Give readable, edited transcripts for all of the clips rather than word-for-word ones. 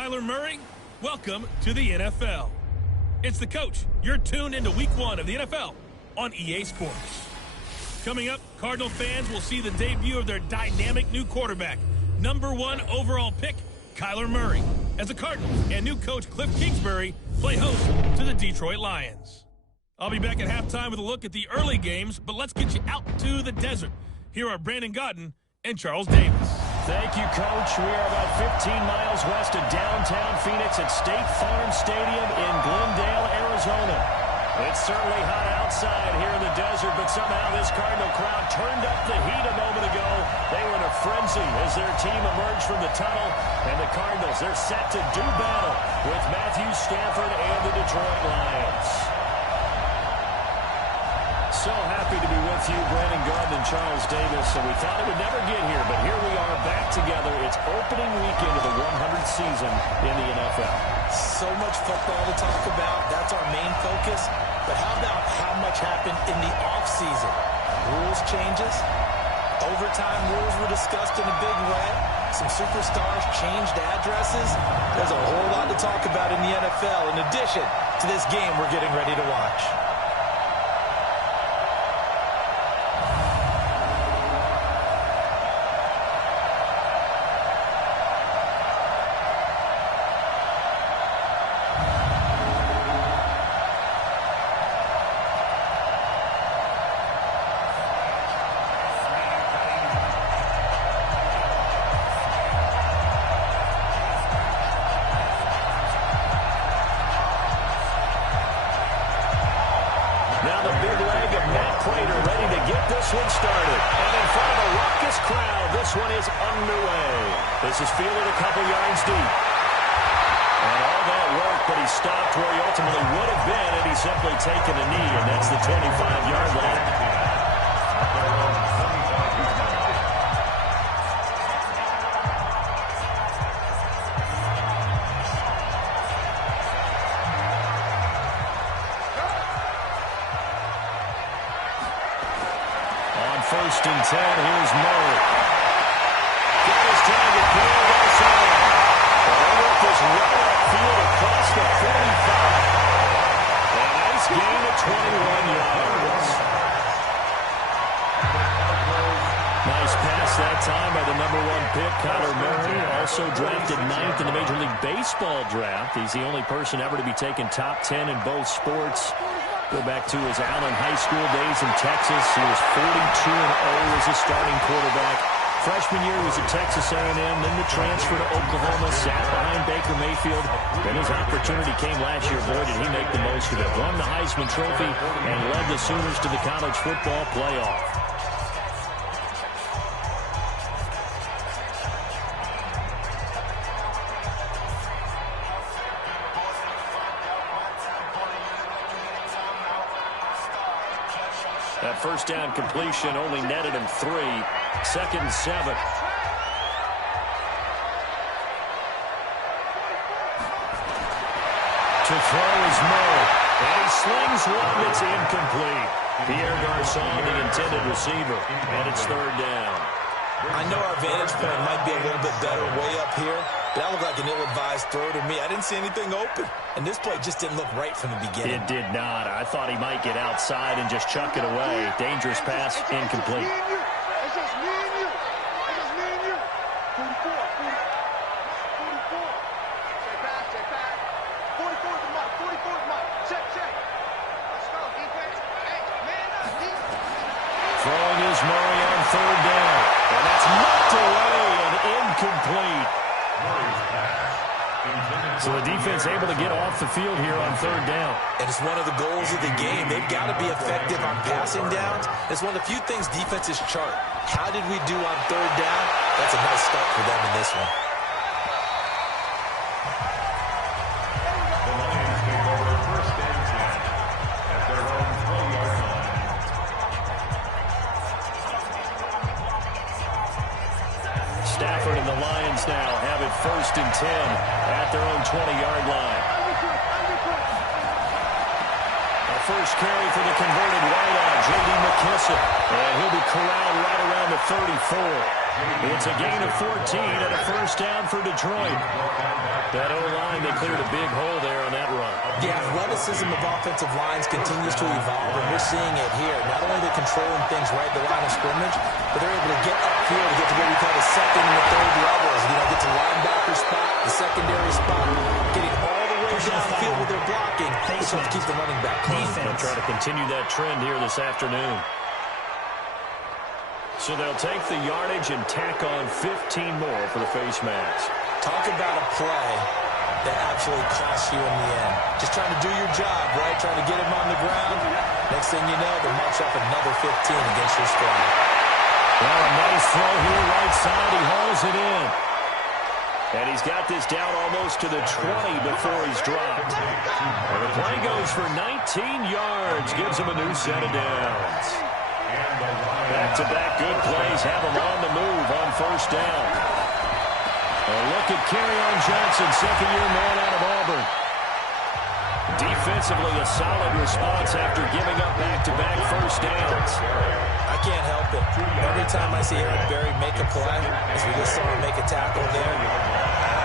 Kyler Murray, welcome to the NFL. It's the coach. You're tuned into Week 1 of the NFL on EA Sports. Coming up, Cardinal fans will see the debut of their dynamic new quarterback, #1 overall pick, Kyler Murray, as the Cardinals and new coach Cliff Kingsbury play host to the Detroit Lions. I'll be back at halftime with a look at the early games, but let's get you out to the desert. Here are Brandon Godden and Charles Davis. Thank you, Coach. We are about 15 miles west of downtown Phoenix at State Farm Stadium in Glendale, Arizona. It's certainly hot outside here in the desert, but somehow this Cardinal crowd turned up the heat a moment ago. They were in a frenzy as their team emerged from the tunnel, and the Cardinals, they're set to do battle with Matthew Stafford and the Detroit Lions. So happy to be with you, Brandon Garden and Charles Davis. And we thought it would never get here, but here we are back together. It's opening weekend of the 100th season in the NFL. So much football to talk about. That's our main focus. But how about how much happened in the offseason? Rules changes. Overtime rules were discussed in a big way. Some superstars changed addresses. There's a whole lot to talk about in the NFL, in addition to this game we're getting ready to watch. This is fielded a couple yards deep. And all that work, but he stopped where he ultimately would have been had he simply taken a knee, and that's the 25-yard line. On 1st and 10, here's Murray. Got his target clear by Side. And over at this right upfield across the 45. A nice gain of 21 yards. Nice pass that time by the #1 pick, Kyler Murray. Also drafted 9th in the Major League Baseball draft. He's the only person ever to be taken top 10 in both sports. Go back to his Allen High School days in Texas. He was 42-0 as a starting quarterback. Freshman year, he was at Texas A&M, then the transfer to Oklahoma, sat behind Baker Mayfield. Then his opportunity came last year. Boy, did he make the most of it. Won the Heisman Trophy and led the Sooners to the college football playoff. That first down completion only netted him 3. 2nd and 7. To throw is Murray. And he slings one that's incomplete. Pierre Garçon, the intended receiver. And it's 3rd down. I know our vantage point might be a little bit better way up here, but that looked like an ill-advised throw to me. I didn't see anything open, and this play just didn't look right from the beginning. It did not. I thought he might get outside and just chuck it away. Dangerous pass, incomplete. It's just me and you. It's just me and you. 44. 44. Check back. 44 is the mark. 44 is the mark. Check. Let's go, defense. Hey, man up, defense. Throwing is Murray on 3rd down. And that's knocked away and incomplete. So the defense able to get off the field here on 3rd down. And it's one of the goals of the game. They've got to be effective on passing downs. It's one of the few things defenses chart. How did we do on 3rd down? That's a nice start for them in this one. Stafford and the Lions now have it 1st and 10 at their own 20-yard line. A first carry for the converted wideout, J.D. McKissick. And he'll be corralled right around the 34. It's a gain of 14 and a first down for Detroit. That O-line, they cleared a big hole there on that run. The athleticism of offensive lines continues to evolve, and we're seeing it here. Not only are they controlling things right at the line of scrimmage, but they're able to get upfield to get to what we call the second and the third levels. You know, get to linebacker spot, the secondary spot, getting all the way downfield with their blocking, which helps keep the running back clean. They'll try to continue that trend here this afternoon. So they'll take the yardage and tack on 15 more for the face mask. Talk about a play that absolutely costs you in the end. Just trying to do your job, right? Trying to get him on the ground. Next thing you know, they'll march up another 15 against your squad. Well, a nice throw here, right side. He hauls it in. And he's got this down almost to the 20 before he's dropped. And the play goes for 19 yards. Gives him a new set of downs. Back-to-back good plays have him on the move on first down. A look at Kerryon Johnson, second-year man out of Auburn. Defensively, a solid response after giving up back-to-back first downs. I can't help it. Every time I see Eric Berry make a play, as we just saw him make a tackle there,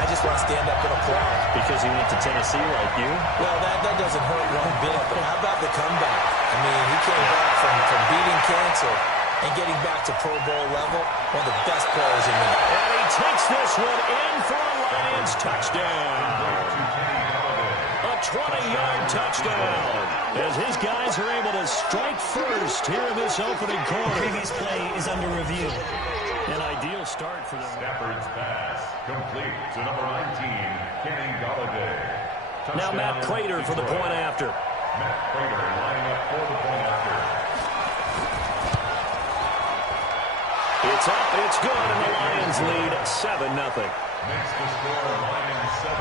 I just want to stand up and applaud. Because he went to Tennessee like you? Well, that doesn't hurt one bit, but how about the comeback? I mean, he came back from beating cancer and getting back to Pro Bowl level, one of the best players in the league. And he takes this one in for a Lions touchdown. A 20-yard touchdown as his guys are able to strike first here in this opening quarter. The previous play is under review. An ideal start for them. Stafford's pass complete to number 19, Kenny Golladay. Now Matt Prater for the point after. Matt Prater lining up for the point after. It's up, it's good, and the Lions lead 7-0. Makes the score Lions 7.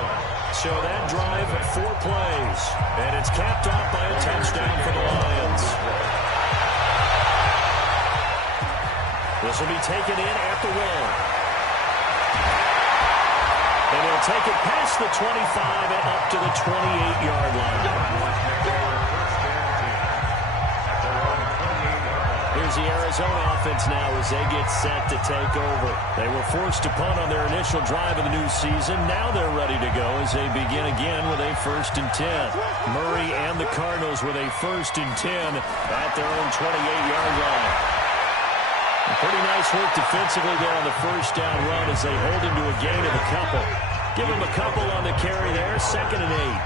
So that drive, 4 plays, and it's capped off by a touchdown for the Lions. This will be taken in at the 1. And they'll take it past the 25 and up to the 28-yard line. Here's the Arizona offense now as they get set to take over. They were forced to punt on their initial drive of the new season. Now they're ready to go as they begin again with a 1st and 10. Murray and the Cardinals with a 1st and 10 at their own 28-yard line. Pretty nice work defensively there on the first down run as they hold him to a gain of a couple. Give him a couple on the carry there, 2nd and 8.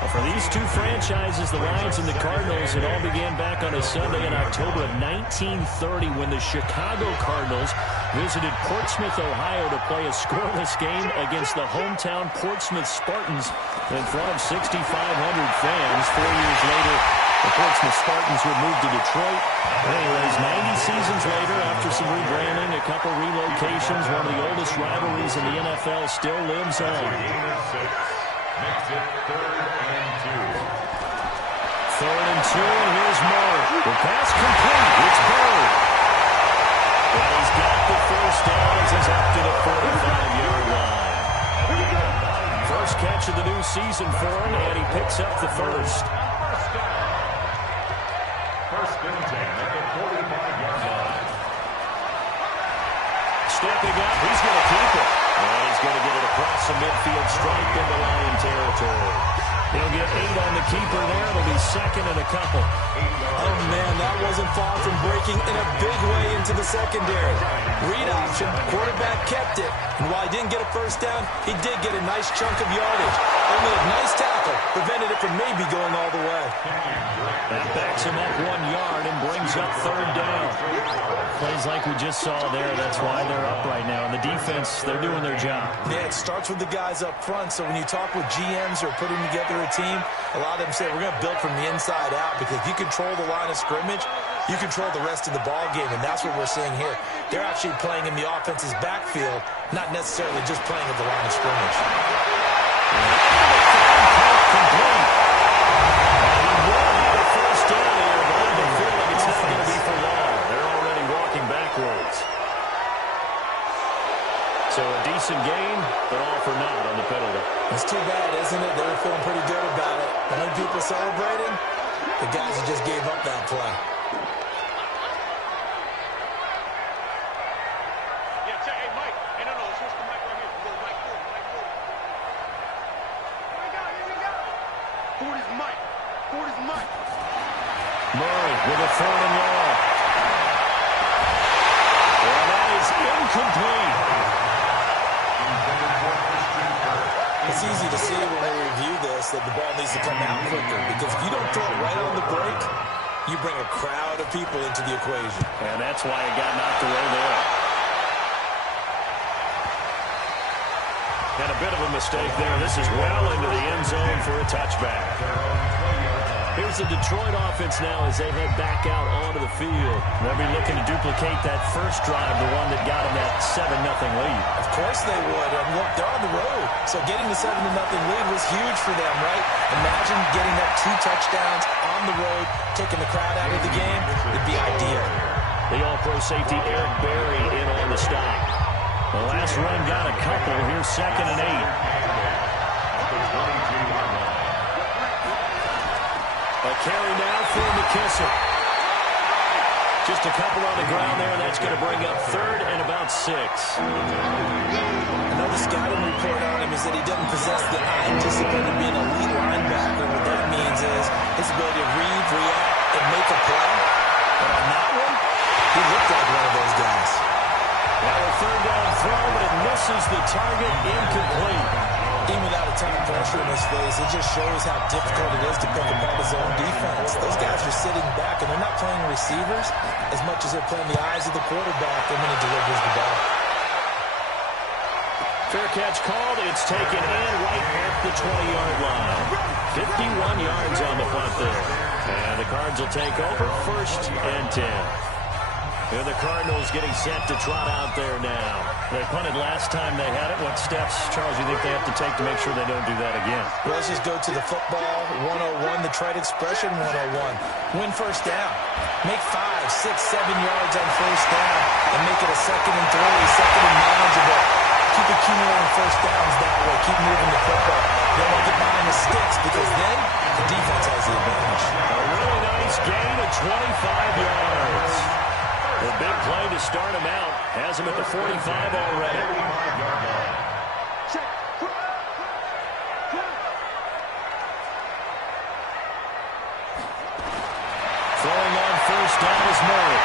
Well, for these two franchises, the Lions and the Cardinals, it all began back on a Sunday in October of 1930 when the Chicago Cardinals visited Portsmouth, Ohio to play a scoreless game against the hometown Portsmouth Spartans in front of 6,500 fans. 4 years later, the Portsmouth Spartans would move to Detroit. Anyways, 90 seasons later, after some rebranding, a couple relocations, one of the oldest rivalries in the NFL still lives on. Makes it 3rd and 2. 3rd and 2, and here's Moore. The pass complete. It's Bird. And he's got the first down as he's up to the 45-yard line. First catch of the new season for him, and he picks up the first. 1st and 10 at the 45-yard line. Stepping up, he's going to keep it. And he's going to get it across the midfield stripe into Lion territory. He'll get 8 on the keeper there. It'll be 2nd and a couple. Oh, man, that wasn't far from breaking in a big way into the secondary. Read option, quarterback kept it. And while he didn't get a first down, he did get a nice chunk of yardage. Only a nice tackle prevented it from maybe going all the way. That backs him up 1 yard and brings up 3rd down. Plays like we just saw there. That's why they're up right now. And the defense, they're doing their job. Yeah, it starts with the guys up front. So when you talk with GMs who are putting together a team, a lot of them say we're going to build from the inside out, because if you control the line of scrimmage, you control the rest of the ball game, and that's what we're seeing here. They're actually playing in the offense's backfield, not necessarily just playing at the line of scrimmage. Complete. He will have a first down here, but I have a feeling it's not going to be for long. They're already walking backwards. So a decent gain, but all for naught on the penalty. It's too bad, isn't it? They were feeling pretty good about it. The only people celebrating, the guys who just gave up that play. Murray with a 3rd and long. And that is incomplete. It's easy to see when we review this that the ball needs to come out quicker, because if you don't throw it right on the break, you bring a crowd of people into the equation. And that's why it got knocked away there. And a bit of a mistake there. This is well into the end zone for a touchback. Here's the Detroit offense now as they head back out onto the field. They'll be looking to duplicate that first drive, the one that got them that 7-0 lead. Of course they would. And look, they're on the road. So getting the 7-0 lead was huge for them, right? Imagine getting that 2 touchdowns on the road, taking the crowd out of the game. It'd be ideal. The all-pro safety Eric Berry in on the stop. The last run got a couple. Here's 2nd and 8. A carry now for McKissick. Just a couple on the ground there, and that's going to bring up 3rd and about 6. Another scouting report on him is that he doesn't possess the eye discipline of being an elite linebacker. What that means is his ability to read, react, and make a play. But on that one, he looked like one of those guys. Now a 3rd down throw, but it misses the target, incomplete. Even without a ton of pressure in his face, it just shows how difficult it is to pick apart his own defense. Those guys are sitting back, and they're not playing receivers as much as they're playing the eyes of the quarterback and when he delivers the ball. Fair catch called. It's taken in right at the 20-yard line. 51 yards on the punt there. And the Cards will take over 1st and 10. And the Cardinals getting set to trot out there now. They punted last time they had it. What steps, Charles, you think they have to take to make sure they don't do that again? Well, let's just go to the football 101, the trite expression 101. Win 1st down. Make 5, 6, 7 yards on 1st down and make it a 2nd and 3, 2nd and manageable. Keep accumulating 1st downs that way. Keep moving the football. Then we'll get behind the sticks, because then the defense has the advantage. A really nice gain of 25 yards. The big play to start him out. Has him at the 45 already. Throwing on 1st down is Murray.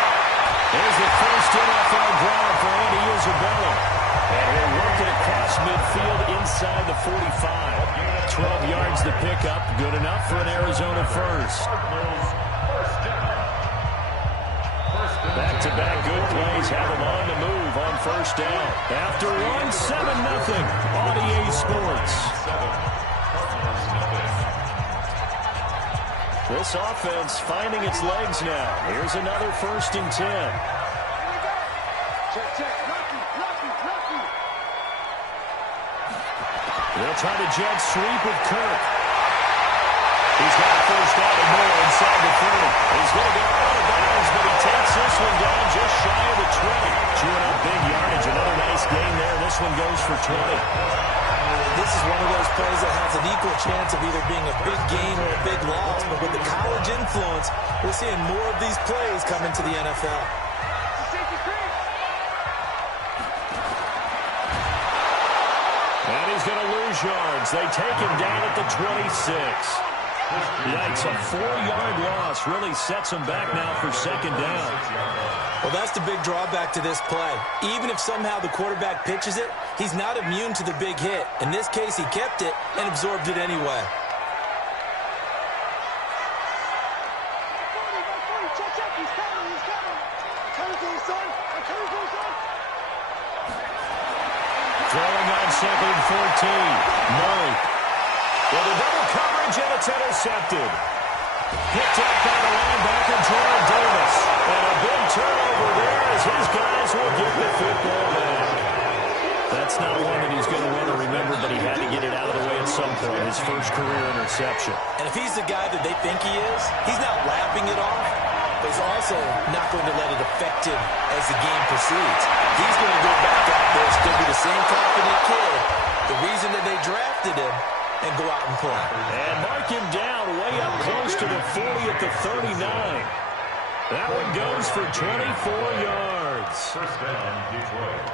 There's the first NFL ground for Andy Isabella. And he'll work it across midfield inside the 45. 12 yards the pickup. Good enough for an Arizona first. Back-to-back good plays have him on the move on 1st down. After one, 7-0 on EA Sports. This offense finding its legs now. Here's another 1st and 10. They'll try to jet sweep with Kirk. He's got a 1st down and more inside the 30. He's going to go out of bounds, but he takes this one down just shy of the 20. Chewing up big yardage. Another nice gain there. This one goes for 20. This is one of those plays that has an equal chance of either being a big gain or a big loss. But with the college influence, we're seeing more of these plays come into the NFL. And he's going to lose yards. They take him down at the 26. Yikes, a 4-yard loss really sets him back now for 2nd down. Well, that's the big drawback to this play. Even if somehow the quarterback pitches it, he's not immune to the big hit. In this case, he kept it and absorbed it anyway. Throwing on 2nd and 14. Murray. With a double coverage, and it's intercepted. Picked up by the linebacker, Jordan Davis. And a big turnover there as his guys will get the football back. That's not one that he's going to want to remember, but he had to get it out of the way at some point. His first career interception. And if he's the guy that they think he is, he's not lapping it off, but he's also not going to let it affect him as the game proceeds. He's going to go back out there, still be the same confident kid, the reason that they drafted him, and go out and play. And mark him down way up close to the 40 at the 39. That one goes for 24 yards. 1st down, Detroit.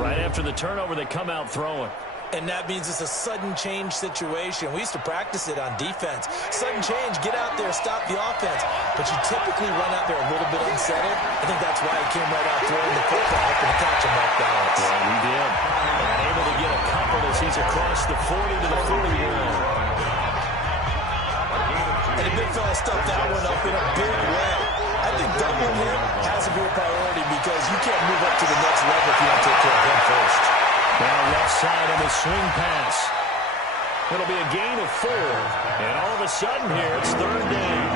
Right after the turnover, they come out throwing. And that means it's a sudden change situation. We used to practice it on defense. Sudden change, get out there, stop the offense. But you typically run out there a little bit unsettled. I think that's why he came right out throwing the football, hoping to catch him off balance. Yeah, he did. And able to get a couple as he's across the 40 to the 41. And the big fella stuffed that one up in a big way. I think doubling him has to be a priority because you can't move up to the next level if you don't take care of him first. Now left side on the swing pass. It'll be a gain of 4. And all of a sudden here, it's third down.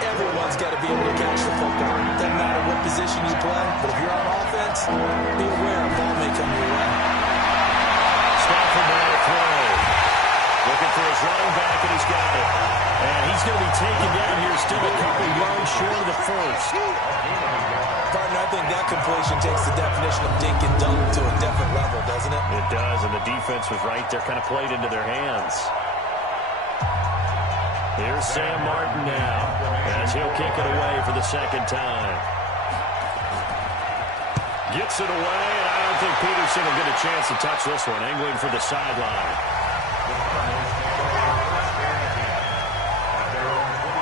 Everyone's got to be able to catch the football. Doesn't matter what position you play, but if you're on offense, be aware a ball may come your way. Stafford now to throw. Looking for his running back, and he's got it. And he's going to be taken down here, still a couple yards short of the first. Partner, I think that completion takes the definition of dink and dunk to a different level, doesn't it? It does, and the defense was right there, kind of played into their hands. Here's Sam Martin now, as he'll kick it away for the second time. Gets it away, and I don't think Peterson will get a chance to touch this one, angling for the sideline.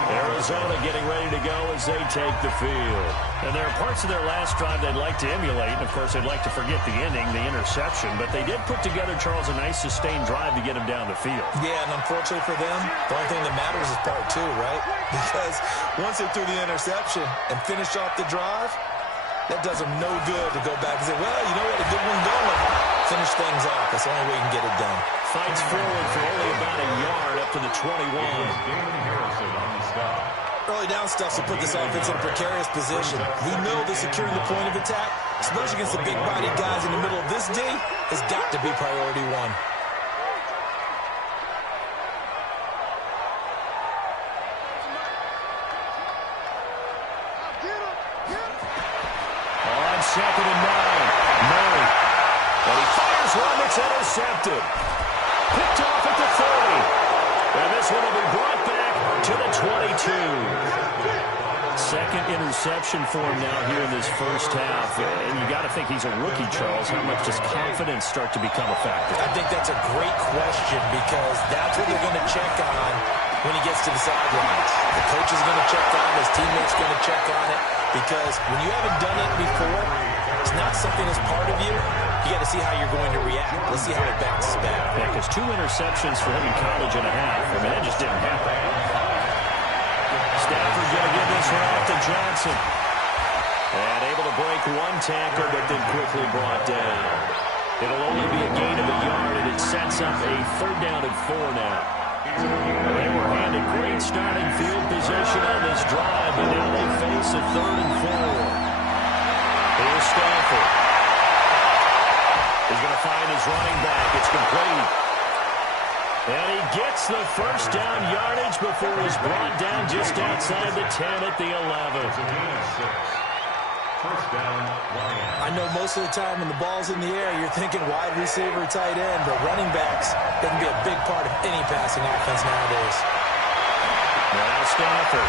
Arizona getting ready to go as they take the field. And there are parts of their last drive they'd like to emulate. And, of course, they'd like to forget the ending, the interception. But they did put together, Charles, a nice sustained drive to get him down the field. Yeah, and unfortunately for them, the only thing that matters is part 2, right? Because once they threw the interception and finished off the drive, that does them no good to go back and say, well, you know what, a good one going. Finish things off. That's the only way you can get it done. Fights forward for only about a yard up to the 21. Early down stuff to put this offense in a precarious position. We know that securing the point of attack, especially against the big-bodied guys in the middle of this D, has got to be priority 1. On 2nd and 9, Murray. And he fires one that's intercepted. Picked off at the 30. And this one will be brought back to the 22. Second interception for him now here in this first half. And you got to think he's a rookie, Charles. How much does confidence start to become a factor? I think that's a great question because that's what they're going to check on when he gets to the sidelines. The coach is going to check on it. His teammates going to check on it because when you haven't done it before, it's not something that's part of you. You got to see how you're going to react. Let's see how it bounces back. Yeah, because 2 interceptions for him in college and a half. I mean, that just didn't happen. Stafford going to give this one off to Johnson. And able to break 1 tackle, but then quickly brought down. It'll only be a gain of a yard, and it sets up a 3rd down and 4 now. They were handed great starting field position on this drive, but now they face a 3rd and 4. Here's Stafford. He's going to find his running back. It's complete. And he gets the first down yardage before he's brought down just outside the 10 at the 11. First down, Lions. I know most of the time when the ball's in the air, you're thinking wide receiver, tight end, but running backs can be a big part of any passing offense nowadays. Now Stafford.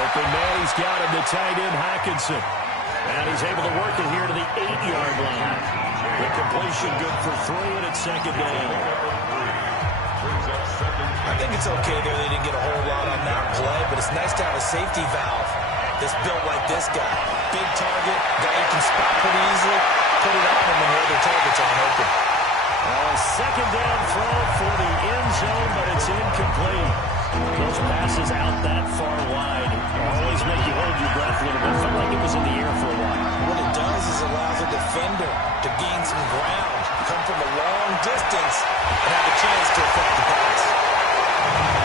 Open man, he's got him, the tight end Hockenson. And he's able to work it here to the 8-yard line. The completion good for 3, and it's 2nd down. I think it's okay there. They didn't get a whole lot on that play, but it's nice to have a safety valve that's built like this guy. Big target, guy you can spot pretty easily, put it on him when the other targets aren't open. 2nd down throw for the end zone, but it's incomplete. Those passes out that far wide always make you hold your breath a little bit. Felt like it was in the air for a while. What it does is allows a defender to gain some ground, come from a long distance, and have a chance to affect the pass.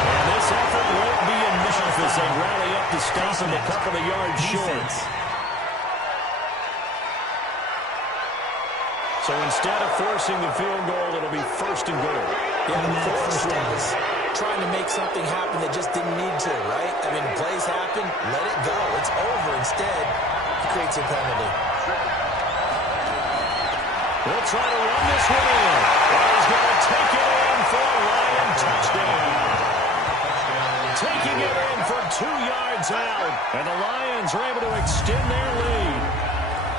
And this effort won't be enough as they rally up to stop him a couple of yards short. So instead of forcing the field goal, it'll be 1st and goal. Yeah, the force was trying to make something happen that just didn't need to, right? I mean, plays happen, let it go. It's over. Instead, he creates a penalty. They'll try to run this one in. And he's going to take it in for a Lion touchdown. Taking it in from 2 yards out. And the Lions are able to extend their lead.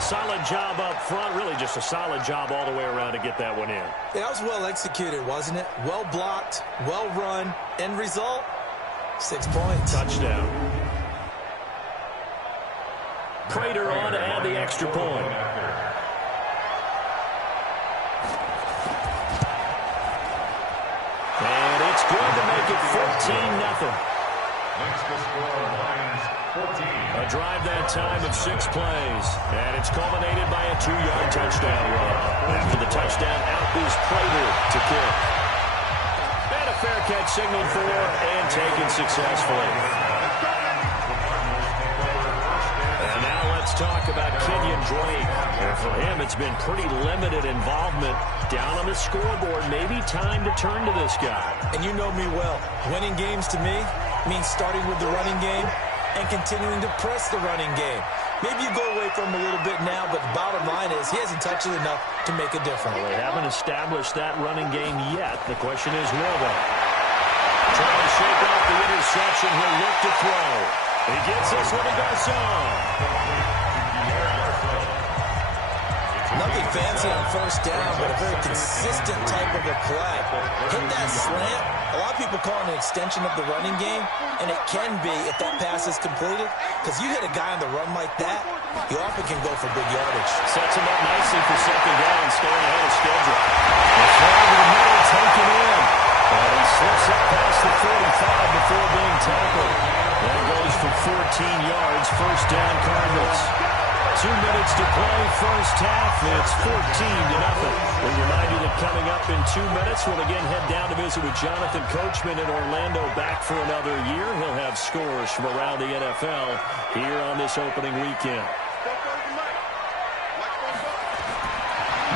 Solid job up front, really just a solid job all the way around to get that one in. That was well executed, wasn't it? Well blocked, well run. End result, 6 points. Touchdown. Prater on to add the extra point. And it's good to make it 14-0. Makes the score Lions 14. A drive that time of 6 plays. And it's culminated by a 2-yard touchdown run. After the touchdown, out is Prater to kick. And a fair catch signaled for and taken successfully. And now let's talk about Kenyon Drake. And for him, it's been pretty limited involvement down on the scoreboard. Maybe time to turn to this guy. And you know me well. Winning games to me means starting with the running game and continuing to press the running game. Maybe you go away from him a little bit now, but the bottom line is he hasn't touched it enough to make a difference. Well, they haven't established that running game yet. The question is, will they? Trying to shake off the interception. He'll look to throw. He gets this one to Garcon. Nothing fancy on first down, but a very consistent type of a play. Hit that slant. A lot of people call it an extension of the running game, and it can be if that pass is completed, because you hit a guy on the run like that, you often can go for big yardage. Sets him up nicely for second down, staying ahead of schedule. The throw to the middle, taken in. And he slips up past the 45 before being tackled. That goes for 14 yards, first down Cardinals. 2 minutes to play, first half. It's 14-0. We remind you that coming up in 2 minutes, we'll again head down to visit with Jonathan Coachman in Orlando, back for another year. He'll have scores from around the NFL here on this opening weekend.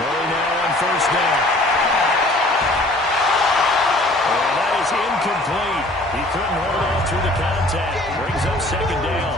Murray now on first down. And that is incomplete. He couldn't hold on through the contact. Brings up second down.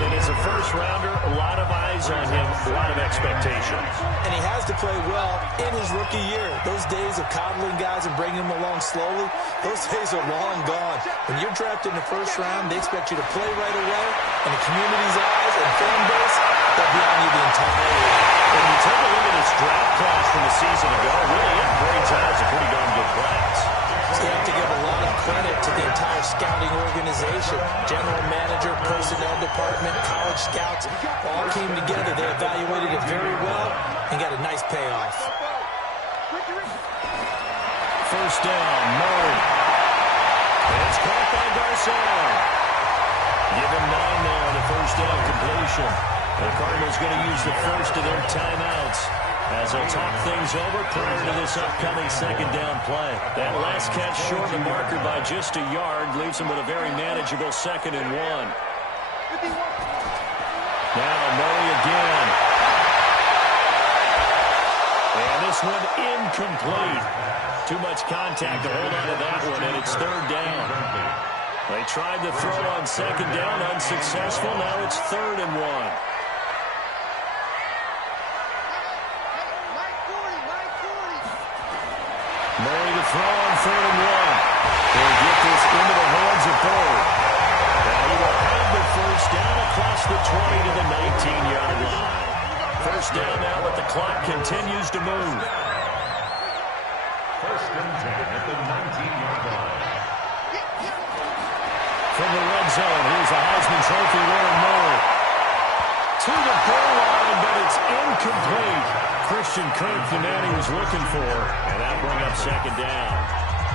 And as a first-rounder, a lot of eyes on him, a lot of expectations. And he has to play well in his rookie year. Those days of coddling guys and bringing them along slowly, those days are long gone. When you're drafted in the first round, they expect you to play right away. And the community's eyes and fan base, they'll be on you the entire year. When you take a look at this draft class from a season ago, really, it brings out a pretty darn good class. So you have to give a lot of credit to the entire scouting organization. General manager, personnel department, college scouts, all came together. They evaluated it very well and got a nice payoff. First down, Murray. And it's caught by Garcon. Give him 9 now on the first down completion. The Cardinals going to use the first of their timeouts as they'll talk things over prior to this upcoming second down play. That last catch short of the marker by just a yard leaves them with a very manageable 2nd and 1. Now Murray again. And this one incomplete. Too much contact to hold on to that one, and it's 3rd down. They tried to throw on second down, unsuccessful. Now it's 3rd and 1. Murray to throw on 3rd and 1. They'll get this into the hands of Bird. And he will have the first down across the 20 to the 19-yard line. First down now, but the clock continues to move. 1st and 10 at the 19-yard line. From the red zone, here's a Heisman Trophy winner, Murray. To the goal line, but it's incomplete. Christian Kirk, the man he was looking for, and that'll bring up second down.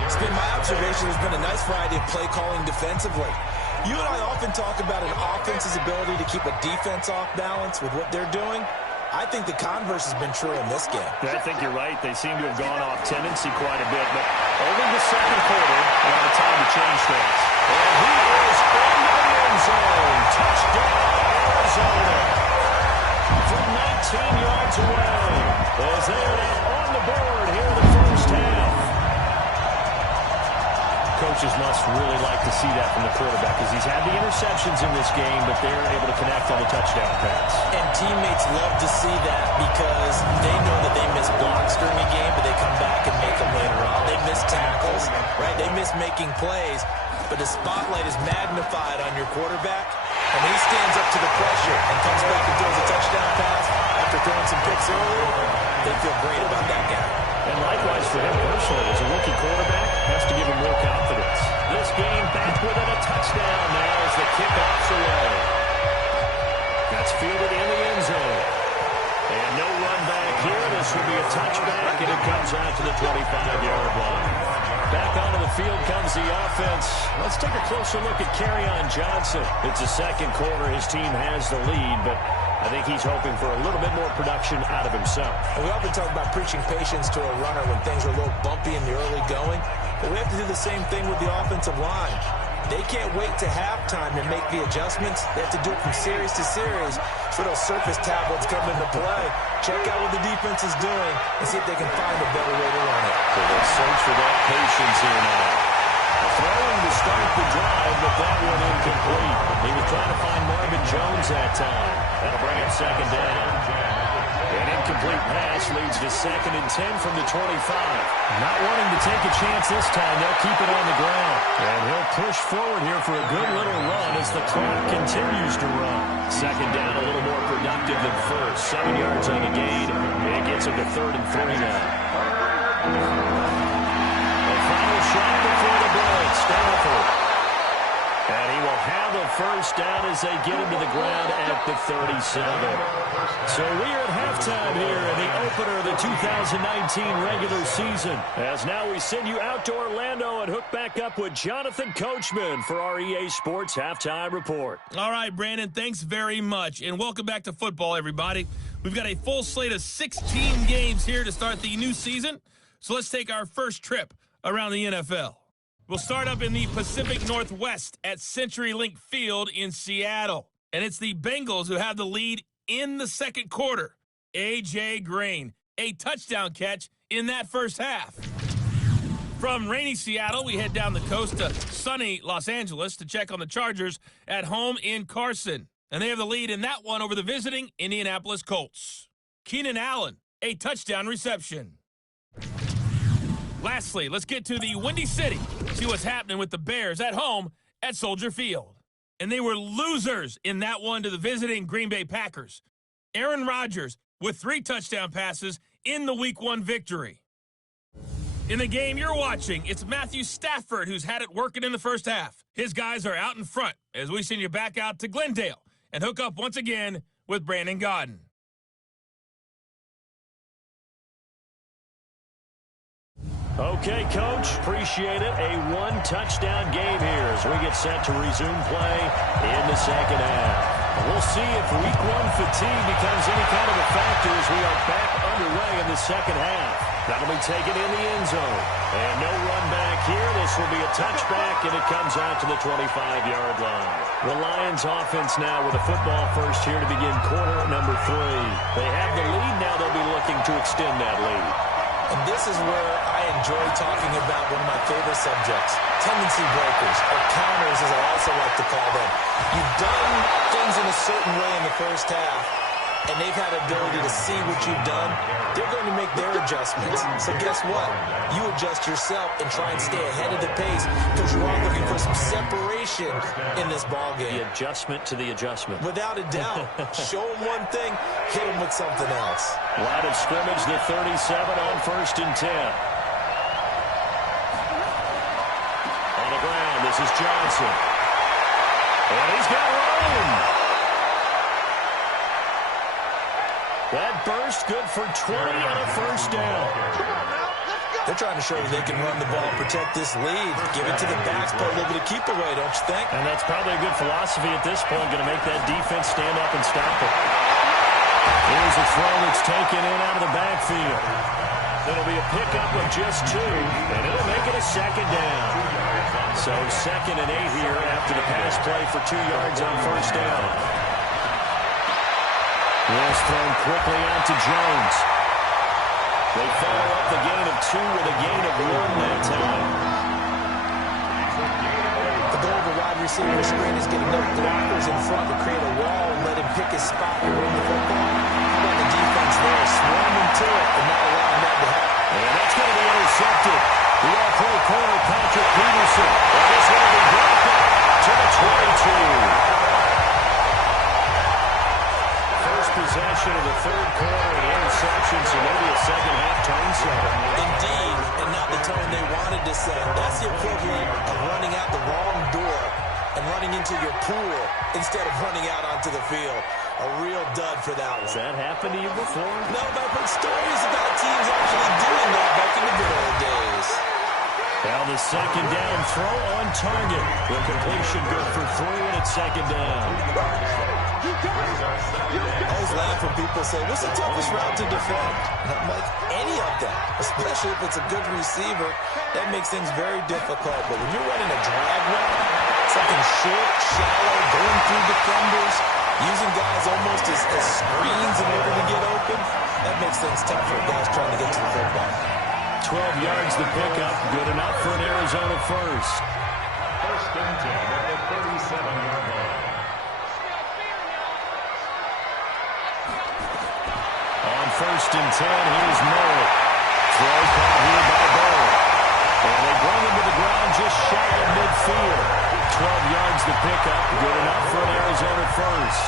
It's been my observation there's been a nice variety of play calling defensively. You and I often talk about an offense's ability to keep a defense off balance with what they're doing. I think the converse has been true in this game. I think you're right. They seem to have gone off tendency quite a bit, but only the second quarter, a lot of time to change things. And he is in the end zone. Touchdown, Arizona. From 19 yards away, as they are now on the board here in the first half. Coaches must really like to see that from the quarterback, because he's had the interceptions in this game, but they're able to connect on the touchdown pass. And teammates love to see that, because they know that they miss blocks during a game, but they come back and make them later on. They miss tackles, right? They miss making plays, but the spotlight is magnified on your quarterback, and when he stands up to the pressure and comes back and throws a touchdown pass, after throwing some picks earlier, they feel great about that guy. And likewise for him personally, as a rookie quarterback, has to give him more confidence. This game back within a touchdown now as the kickoff's away. That's fielded in the end zone. And no run back here. This will be a touchback, and it comes out to the 25-yard line. Back onto the field comes the offense. Let's take a closer look at Kerryon Johnson. It's the second quarter. His team has the lead, but I think he's hoping for a little bit more production out of himself. We often talk about preaching patience to a runner when things are a little bumpy in the early going, but we have to do the same thing with the offensive line. They can't wait to halftime to make the adjustments. They have to do it from series to series. So those surface tablets come into play. Check out what the defense is doing and see if they can find a better way to run it. So let's search for that patience here now. Throwing to start the drive, but that one incomplete. He was trying to find Marvin Jones that time. That'll bring up second down. An incomplete pass leads to 2nd and 10 from the 25. Not wanting to take a chance this time, they'll keep it on the ground. And he'll push forward here for a good little run as the clock continues to run. Second down, a little more productive than first. 7 yards on the gain. It gets him to 3rd and 3 now. The final shot before the break. Stafford. And he will have a first down as they get him to the ground at the 37. So we are at halftime here in the opener of the 2019 regular season. As now we send you out to Orlando and hook back up with Jonathan Coachman for our EA Sports Halftime Report. All right, Brandon, thanks very much. And welcome back to football, everybody. We've got a full slate of 16 games here to start the new season. So let's take our first trip around the NFL. We'll start up in the Pacific Northwest at CenturyLink Field in Seattle. And it's the Bengals who have the lead in the second quarter. A.J. Green, a touchdown catch in that first half. From rainy Seattle, we head down the coast to sunny Los Angeles to check on the Chargers at home in Carson. And they have the lead in that one over the visiting Indianapolis Colts. Keenan Allen, a touchdown reception. Lastly, let's get to the Windy City, see what's happening with the Bears at home at Soldier Field. And they were losers in that one to the visiting Green Bay Packers. Aaron Rodgers with 3 touchdown passes in the Week 1 victory. In the game you're watching, it's Matthew Stafford who's had it working in the first half. His guys are out in front as we send you back out to Glendale and hook up once again with Brandon Godden. Okay, Coach, appreciate it. A 1-touchdown game here as we get set to resume play in the second half. We'll see if Week 1 fatigue becomes any kind of a factor as we are back underway in the second half. That'll be taken in the end zone. And no run back here. This will be a touchback, and it comes out to the 25-yard line. The Lions offense now with a football first here to begin quarter number 3. They have the lead now. They'll be looking to extend that lead. And this is where I enjoy talking about one of my favorite subjects, tendency breakers, or counters as I also like to call them. You've done things in a certain way in the first half, and they've had the ability to see what you've done. They're going to make their adjustments. So guess what? You adjust yourself and try and stay ahead of the pace because you are looking for some separation in this ballgame. The adjustment to the adjustment. Without a doubt. Show them one thing, hit them with something else. Line of scrimmage, the 37 on 1st and 10. On the ground, this is Johnson. And he's got room. That burst good for 20 on a first down. They're trying to show you they can run the ball, protect this lead, give it to the backs, play a little bit of keep away, don't you think? And that's probably a good philosophy at this point, going to make that defense stand up and stop it. Here's a throw that's taken in out of the backfield. It'll be a pickup of just 2, and it'll make it a second down. So 2nd and 8 here after the pass play for 2 yards on first down. This thrown quickly out to Jones. They follow up the gain of 2 with a gain of 1 that time. The goal of a wide receiver screen is get enough blockers in front to create a wall and let him pick his spot and run the football. How about the defense there? Swarm him to it and not allowing that to happen. And that's going to be intercepted. The all-pro corner, Patrick Peterson. And this one will be brought back to the 22. First possession of the third quarter running into your pool instead of running out onto the field. A real dud for that one. Has that happened to you before? No, but I've heard stories about teams actually doing that back in the good old days. Now the second down throw on target. The completion good for 3, and it's second down. I always laugh when people say, what's the toughest route to defend? And I'm like, any of them, especially if it's a good receiver. That makes things very difficult. But when you're running a drag route, something short, shallow, going through defenders, using guys almost as screens in order to get open, that makes things tough for guys trying to get to the football. 12 yards the pickup. Good enough for an Arizona first. First and 10 at the 37-yard line. On first and 10, here's Murray. Throw caught here by Burrow. And they bring him to the ground just shy of midfield. 12 yards the pickup. Good enough for an Arizona first.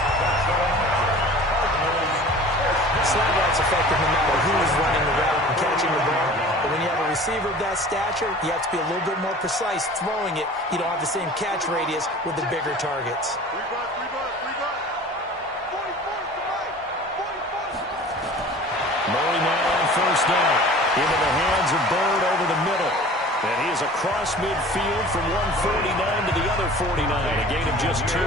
Slant route's effective no matter who is running the route and catching the ball. But when you have a receiver of that stature, you have to be a little bit more precise throwing it. You don't have the same catch radius with the bigger targets. Murray now on first down. Into the hands of Bird over the middle. And he is across midfield from 149 to the other 49. A gain of just 2.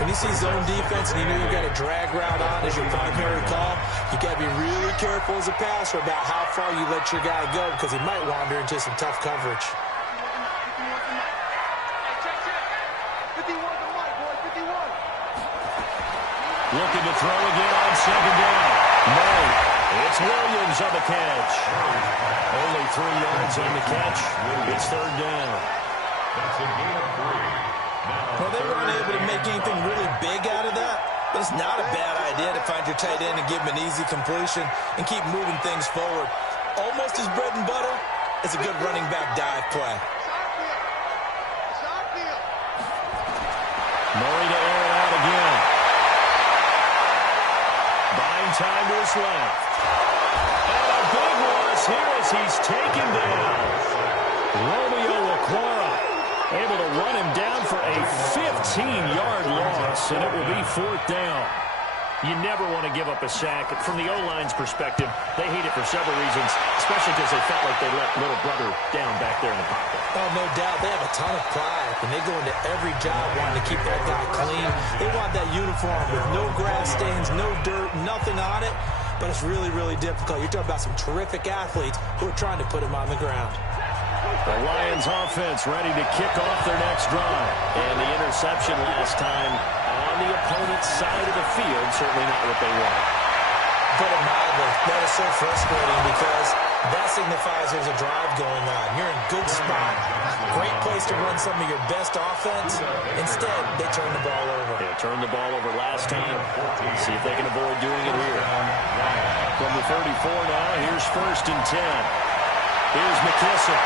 When you see zone defense and you know you've got a drag route on as your primary call, you got to be really careful as a passer about how far you let your guy go because he might wander into some tough coverage. Looking to throw again on second down. Murray. It's Williams on the catch. Only 3 yards on the catch. It's third down. That's a gain of 3. Well, they weren't able to make anything really big out of that, but it's not a bad idea to find your tight end and give him an easy completion and keep moving things forward. Almost his bread and butter is a good running back dive play. Murray to air it out again. Buying time to his left. And a big loss here as he's taken down. Romeo Okwara able to run him down for a 15-yard loss, and it will be fourth down. You never want to give up a sack. From the O-line's perspective, they hate it for several reasons, especially because they felt like they let little brother down back there in the pocket. Oh, no doubt. They have a ton of pride, and they go into every job wanting to keep that guy clean. They want that uniform with no grass stains, no dirt, nothing on it, but it's really, really difficult. You're talking about some terrific athletes who are trying to put him on the ground. The Lions offense ready to kick off their next drive. And the interception last time on the opponent's side of the field, certainly not what they want. Put it mildly, that is so frustrating because that signifies there's a drive going on. You're in good spot. Great place to run some of your best offense. Instead, they turn the ball over. They turned the ball over last time. See if they can avoid doing it here. From the 34 now, here's first and 10. Here's McKissick.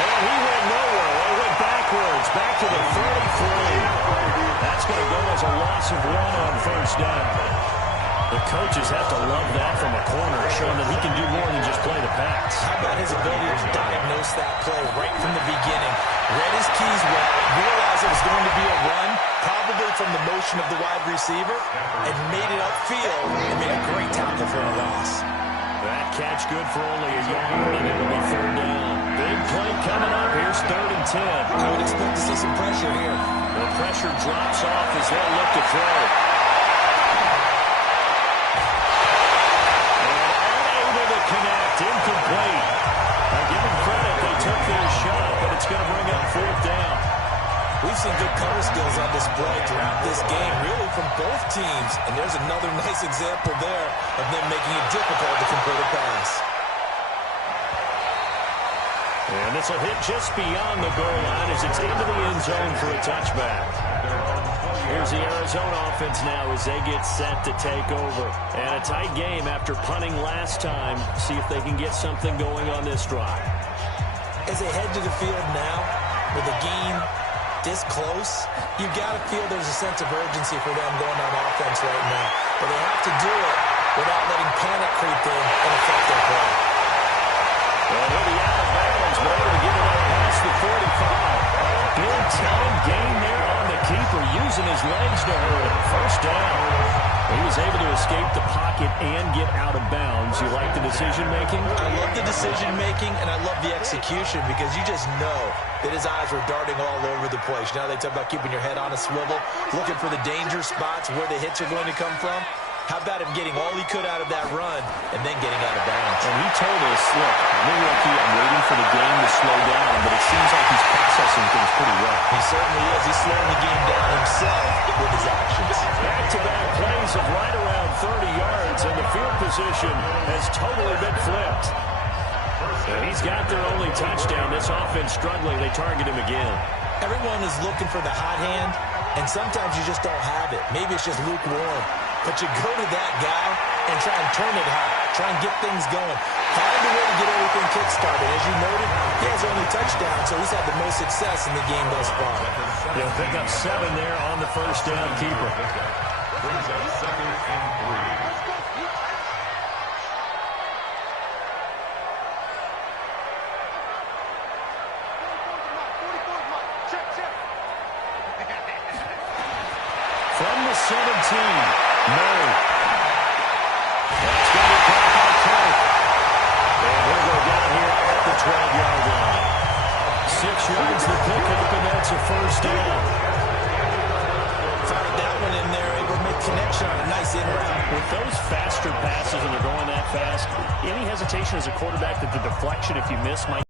And he went nowhere. He went backwards, back to the 33. That's going to go as a loss of 1 on first down. The coaches have to love that from a corner, showing that he can do more than just play the pass. How about his ability to diagnose that play right from the beginning? Read his keys well, realized it was going to be a run, probably from the motion of the wide receiver, and made it upfield and made a great tackle for a loss. That catch good for only a yard, and it will be third down. Big play coming up. Here's third and 10. I would expect to see some pressure here. The pressure drops off as they look to throw. And unable to connect. Incomplete. Now, give them credit. They took their shot, but it's going to bring up fourth down. We've seen good cover skills on display throughout this game, really from both teams. And there's another nice example there of them making it difficult to complete a pass. And this will hit just beyond the goal line as it's into the end zone for a touchback. Here's the Arizona offense now as they get set to take over. And a tight game after punting last time. See if they can get something going on this drive. As they head to the field now with the game this close, you've got to feel there's a sense of urgency for them going on offense right now. But they have to do it without letting panic creep in and affect their play. Well, he'll be out of bounds, but able to get it out past the 45. escape the pocket and get out of bounds. You like the decision-making? I love the decision-making, and I love the execution because you just know that his eyes were darting all over the place. You know, they talk about keeping your head on a swivel, looking for the danger spots where the hits are going to come from. How about him getting all he could out of that run and then getting out of bounds? And he told us, look, I'm rookie, I'm waiting for the game to slow down, but it seems like he's processing things pretty well. He certainly is. He's slowing the game down himself with his actions. Back-to-back plays of right around 30 yards, and the field position has totally been flipped. And he's got their only touchdown. This offense struggling. They target him again. Everyone is looking for the hot hand, and sometimes you just don't have it. Maybe it's just lukewarm. But you go to that guy and try and turn it hot. Try and get things going. Find a way to get everything kick-started. As you noted, he has only touchdown, so he's had the most success in the game thus far. He'll pick up 7 there on the first down keeper. Brings up 2nd and 3. From the 17, Murray. That's going to be caught by Clark. And he'll go down here at the 12-yard line. 6 yards the pickup, and that's a first down. Found that one in there, able to make connection on a nice in route. With those faster passes when they're going that fast, any hesitation as a quarterback that the deflection, if you miss, might...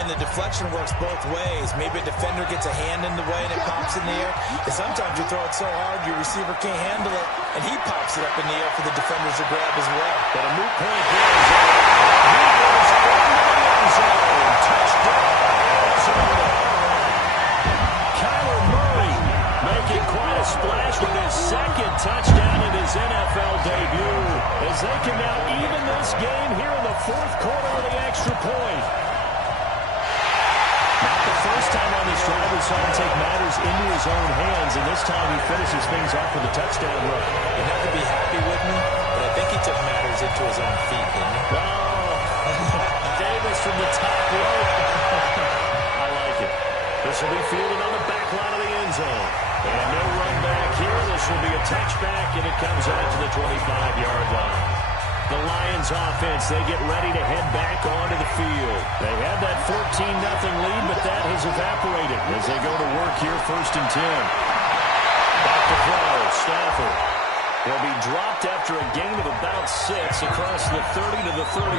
And the deflection works both ways. Maybe a defender gets a hand in the way and it pops in the air. And sometimes you throw it so hard your receiver can't handle it, and he pops it up in the air for the defenders to grab as well. But a moot point here is he goes from the end zone. Touchdown, Arizona. Kyler Murray making quite a splash with his 2nd touchdown in his NFL debut as they can now even this game here in the 4th quarter with the extra point. Not the first time on this drive we saw him take matters into his own hands, and this time he finishes things off with a touchdown run. You're not going to be happy with me, but I think he took matters into his own feet, didn't he? Oh, Davis from the top rope. I like it. This will be fielded on the back line of the end zone. And no run back here. This will be a touchback, and it comes out to the 25-yard line. The Lions offense, they get ready to head back onto the field. They had that 14-0 lead, but that has evaporated as they go to work here 1st and 10. Back to throw. Stafford will be dropped after a gain of about 6 across the 30 to the 31.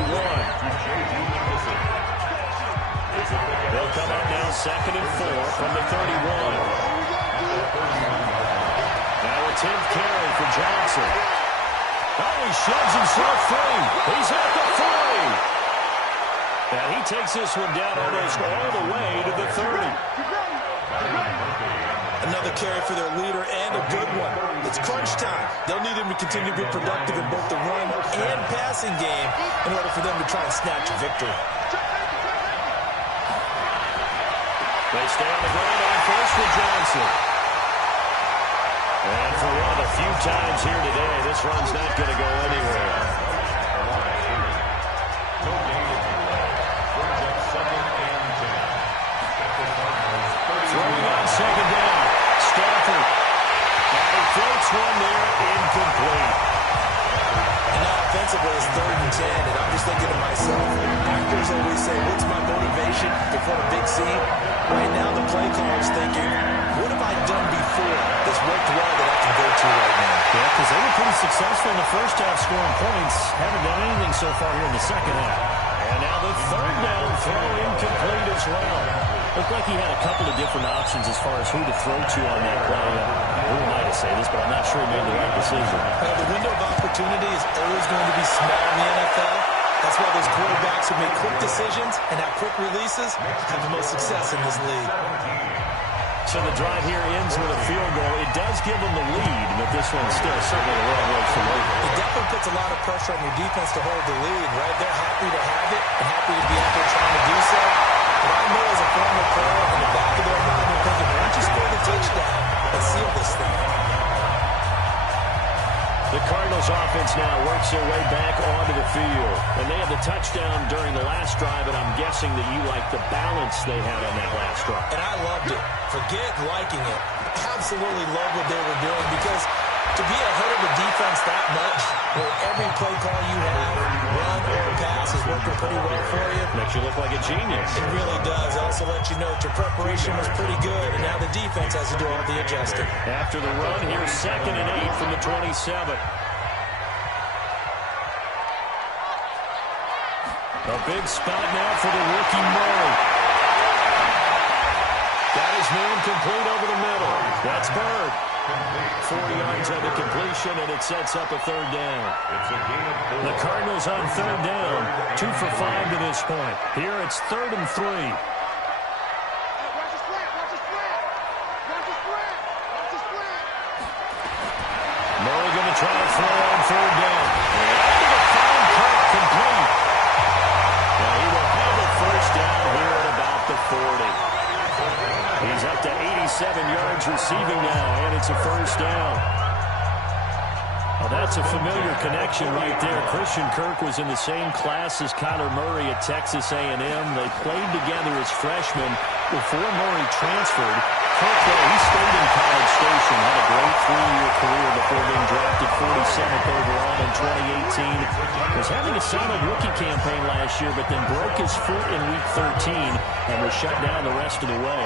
They'll come up now 2nd and 4 from the 31. Now a 10th carry for Johnson. Oh, he shoves himself free. He's at the 3. And he takes this one down almost all the way to the 30. Another carry for their leader and a good one. It's crunch time. They'll need him to continue to be productive in both the run and passing game in order for them to try and snatch a victory. They stay on the ground on first with Johnson. And for one of the few times here today, this run's not going to go anywhere. Throwing on 2nd down. Stafford. And he floats one there, incomplete. And now offensively, it's 3rd and 10, and I'm just thinking to myself, actors always say, what's my motivation before a big scene? Right now, the play caller's thinking, what have I done before that's worked well that I can go to right now? Yeah, because they were pretty successful in the first half scoring points. Haven't done anything so far here in the second half. And now the 3rd down throw incomplete as well. Looked like he had a couple of different options as far as who to throw to on that play. Who am I to say this, but I'm not sure he made the right decision. The window of opportunity is always going to be small in the NFL. That's why those quarterbacks who make quick decisions and have quick releases have the most success in this league. So the drive here ends with a field goal. It does give them the lead, but this one's still certainly a long way from over. It definitely puts a lot of pressure on your defense to hold the lead, right? They're happy to have it and happy to be out there trying to do so. But I know as a former player, in the back of their mind, they're thinking, why don't you score the touchdown and seal this thing? The Cardinals offense now works their way back onto the field. And they had the touchdown during the last drive, and I'm guessing that you like the balance they had on that last drive. And I loved it. Forget liking it. Absolutely love what they were doing because To be ahead of the defense that much, where every play call you have, run or pass, is working pretty well for you. Makes you look like a genius. It really does. Also let you know your preparation was pretty good, and now the defense has to do all the adjusting. After the run, here's 2nd and 8 from the 27. A big spot now for the rookie Murray. Got his man complete over the middle. That's Bird. 4 yards on the completion, and it sets up a 3rd down. The Cardinals on 3rd down, 2 for 5 to this point. Here it's 3rd and 3. Watch the slant, watch the slant. Watch the slant, watch the slant. Murray going to try to throw on 3rd down. And the final cut complete. Now he will have a 1st down here at about the 40. He's up to 87 yards receiving now, and it's a 1st down. Well, that's a familiar connection right there. Christian Kirk was in the same class as Kyler Murray at Texas A&M. They played together as freshmen before Murray transferred. Kirk, though, he stayed in College Station, had a great 3-year career before being drafted 47th overall in 2018. Was having a solid rookie campaign last year, but then broke his foot in Week 13 and was shut down the rest of the way.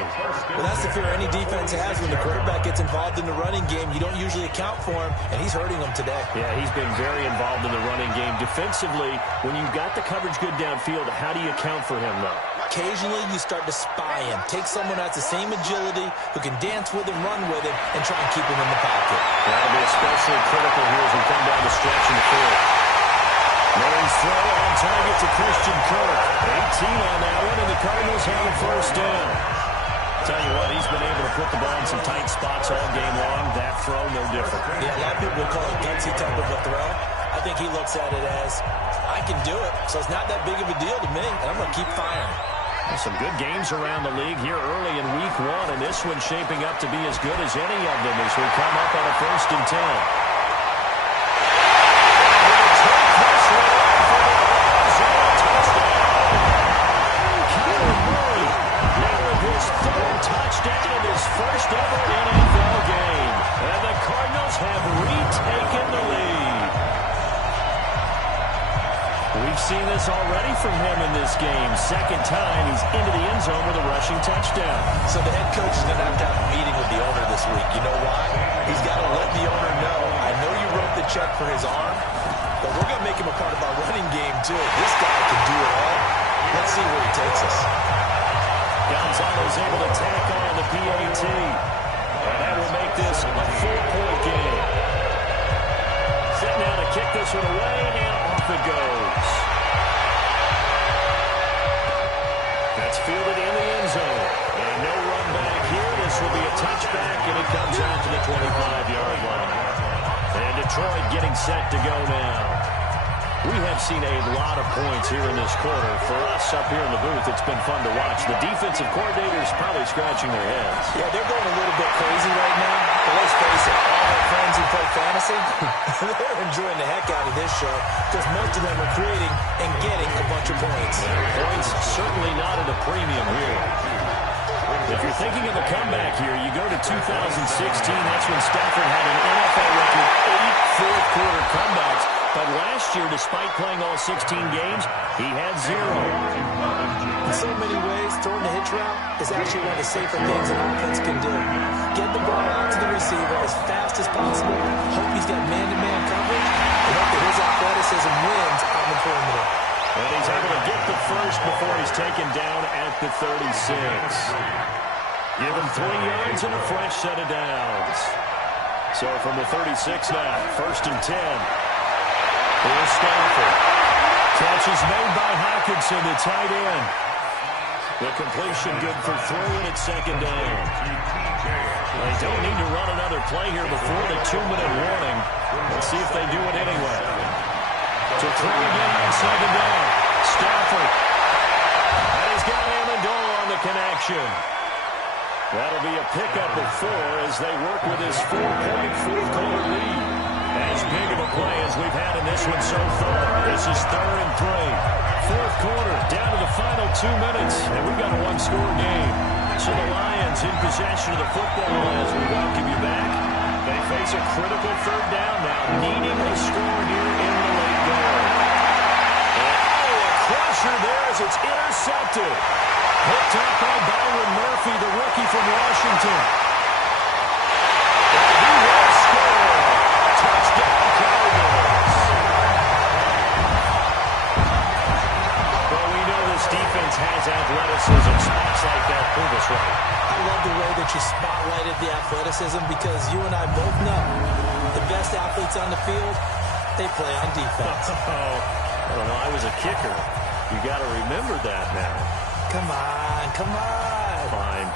Well, that's the fear any defense has when the quarterback gets involved in the running game. You don't usually account for him, and he's hurting them today. Yeah, he's been very involved in the running game. Defensively, when you've got the coverage good downfield, how do you account for him, though? Occasionally, you start to spy him. Take someone that's the same agility, who can dance with him, run with him, and try and keep him in the pocket. That'll be especially critical here as we come down the stretch in the 4th. Murray's throw on target to Christian Kirk. 18 on that one, and the Cardinals have a 1st down. Tell you what, he's been able to put the ball in some tight spots all game long. That throw, no different. Yeah, a lot of people would call it gutsy type of a throw. I think he looks at it as, I can do it, so it's not that big of a deal to me, and I'm going to keep firing. There's some good games around the league here early in Week 1, and this one's shaping up to be as good as any of them as we come up on a 1st and 10. Touchdown in his 1st ever NFL game. And the Cardinals have retaken the lead. We've seen this already from him in this game. 2nd time he's into the end zone with a rushing touchdown. So the head coach is going to have to have a meeting with the owner this week. You know why? He's got to let the owner know, I know you wrote the check for his arm, but we're going to make him a part of our running game too. This guy can do it all. Let's see where he takes us. Gonzalo's able to tack on the PAT. And that will make this a 4-point game. Set now to kick this one away, and off it goes. That's fielded in the end zone. And no run back here. This will be a touchback, and it comes out to the 25-yard line. And Detroit getting set to go now. We have seen a lot of points here in this quarter. For us up here in the booth, it's been fun to watch. The defensive coordinators probably scratching their heads. Yeah, they're going a little bit crazy right now. But let's face it, all our friends who play fantasy, they're enjoying the heck out of this show because most of them are creating and getting a bunch of points. Points certainly not at a premium here. If you're thinking of the comeback here, you go to 2016. That's when Stafford had an NFL record 8 fourth-quarter comebacks. But last year, despite playing all 16 games, he had 0. In so many ways, throwing the hitch route is actually one of the safer things an offense can do. Get the ball out to the receiver as fast as possible, hope he's got man-to-man coverage, and hope that his athleticism wins on the perimeter. And he's able to get the first before he's taken down at the 36. Give him 3 yards and a fresh set of downs. So from the 36 now, 1st and 10. Here's Stafford. Catch is made by Hawkinson, the tight end. The completion good for 3, and it's 2nd down. They don't need to run another play here before the 2-minute warning. Let's see if they do it anyway. To throw again on 2nd down. Stafford. And he's got Amendola on the connection. That'll be a pickup of 4 as they work with his 4-point fourth-quarter lead. As big of a play as we've had in this one so far. This is 3rd and 3. 4th quarter, down to the final 2 minutes, and we've got a 1-score game. So the Lions in possession of the football as we welcome you back. They face a critical third down now, needing a score here in the late going. Oh, a crusher there as it's intercepted. Picked up by Byron Murphy, the rookie from Washington. And he will score. Touchdown, Cardinals. Well, we know this defense has athleticism. Spots like that prove us right. I love the way that you spotlighted the athleticism because you and I both know the best athletes on the field, they play on defense. I don't know. I was a kicker. You got to remember that now. Come on, come on. Fine.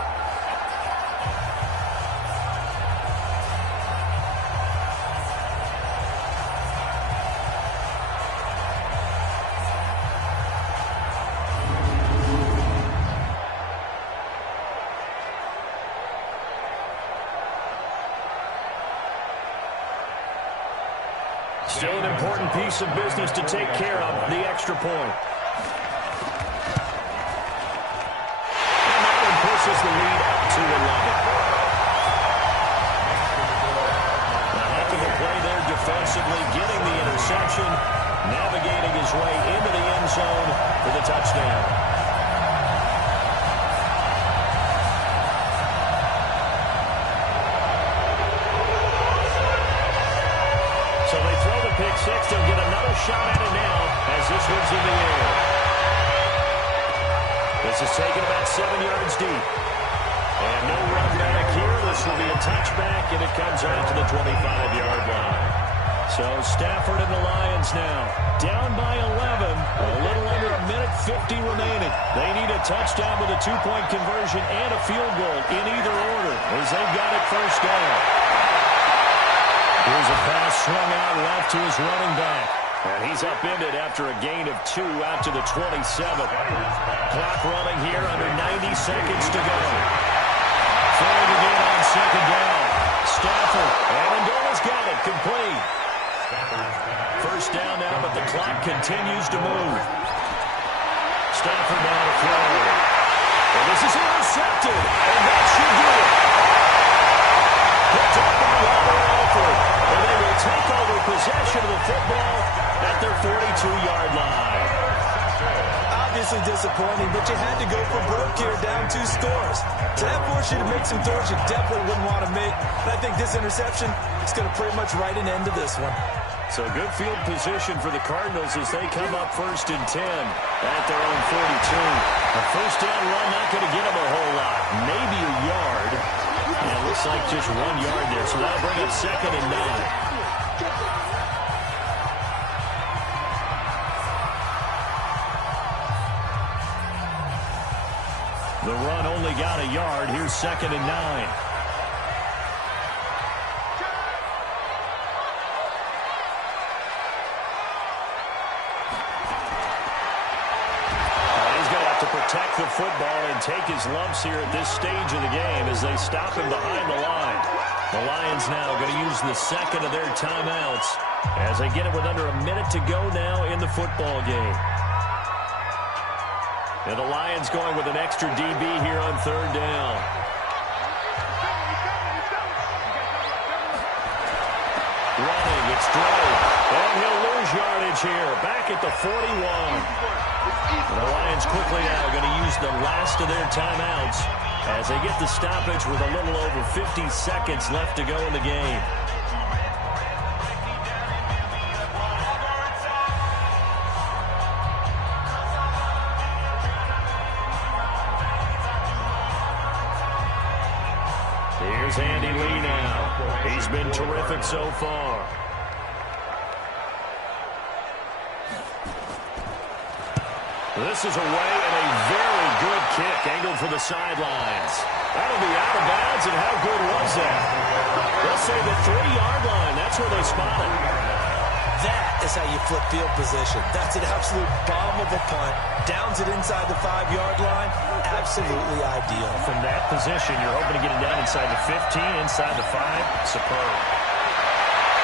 Still an important piece of business to take care of, the extra point. And that one pushes the lead up to 11. A heck of a play there defensively, getting the interception, navigating his way into the end zone for the touchdown. So they throw the pick six. They'll get another shot at it now as this one's in the air. This is taken about 7 yards deep. And no run back here. This will be a touchback, and it comes out to the 25-yard line. So Stafford and the Lions now down by 11. A little under a minute 50 remaining. They need a touchdown with a two-point conversion and a field goal in either order as they've got it first down. Here's a pass swung out left to his running back. And he's upended after a gain of 2 out to the 27. Clock running here under 90 seconds to go. Throwing again on second down. Stafford. And Amendola's got it. Complete. First down now, but the clock continues to move. Stafford now to throw. And this is intercepted. And that should do it. Picked up by Robert Alford. And they will take over possession of the football at their 42-yard line. Obviously disappointing, but you had to go for broke here, down 2 scores. So that forced you to make some throws you definitely wouldn't want to make. But I think this interception is going to pretty much write an end to this one. So good field position for the Cardinals as they come up 1st and 10 at their own 42. A first down run not going to get them a whole lot. Maybe a yard. And it looks like just 1 yard there. So that'll bring up 2nd and 9. The run only got a yard. Here's 2nd and 9. Protect the football and take his lumps here at this stage of the game as they stop him behind the line. The Lions now going to use the second of their timeouts as they get it with under a minute to go now in the football game. And the Lions going with an extra DB here on 3rd down. Running, it's Drake. And he'll lose yardage here. Back at the 41. The Lions quickly now going to use the last of their timeouts as they get the stoppage with a little over 50 seconds left to go in the game. Here's Andy Lee now. He's been terrific so far. This is away and a very good kick angled for the sidelines. That'll be out of bounds, and how good was that? They'll say the 3-yard line. That's where they spot it. That is how you flip field position. That's an absolute bomb of a punt. Downs it inside the 5-yard line. Absolutely ideal. From that position, you're hoping to get it down inside the 15, inside the 5. Superb.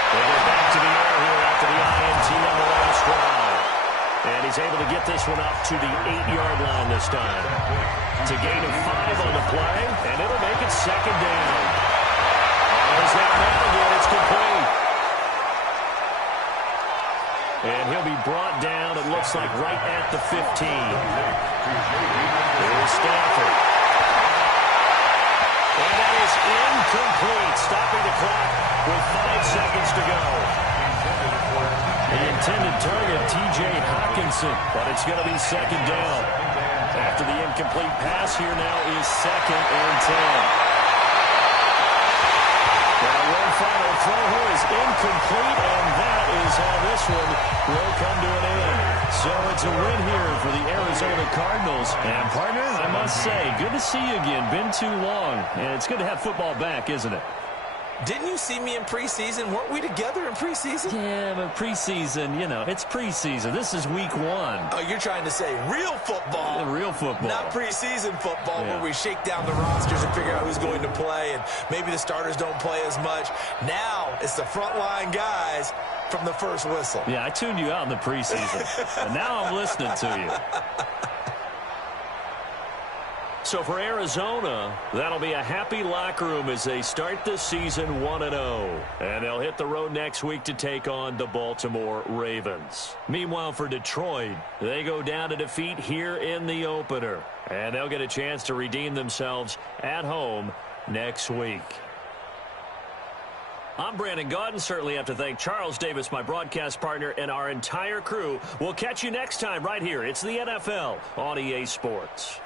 They go back to the air here after the INT on the last drive. And he's able to get this one up to the 8-yard line this time. It's a gain of 5 on the play, and it'll make it 2nd down. There's that man again. looks like right at the 15. Here's Stafford. And that is incomplete, stopping the clock with 5 seconds to go. The intended target, T.J. Hawkinson, but it's going to be second down. After the incomplete pass, here now is 2nd and 10. Now one final throw here is incomplete, and that is how this one will come to an end. So it's a win here for the Arizona Cardinals. And partner, I must say, good to see you again. Been too long, and it's good to have football back, isn't it? Didn't you see me in preseason? Weren't we together in preseason? Yeah, but preseason, you know, it's preseason. This is week 1. Oh, you're trying to say real football. Yeah, real football. Not preseason football where we shake down the rosters and figure out who's going to play, and maybe the starters don't play as much. Now it's the frontline guys from the first whistle. Yeah, I tuned you out in the preseason, and now I'm listening to you. So for Arizona, that'll be a happy locker room as they start this season 1-0. And they'll hit the road next week to take on the Baltimore Ravens. Meanwhile, for Detroit, they go down to defeat here in the opener. And they'll get a chance to redeem themselves at home next week. I'm Brandon Gaudin. Certainly have to thank Charles Davis, my broadcast partner, and our entire crew. We'll catch you next time right here. It's the NFL on EA Sports.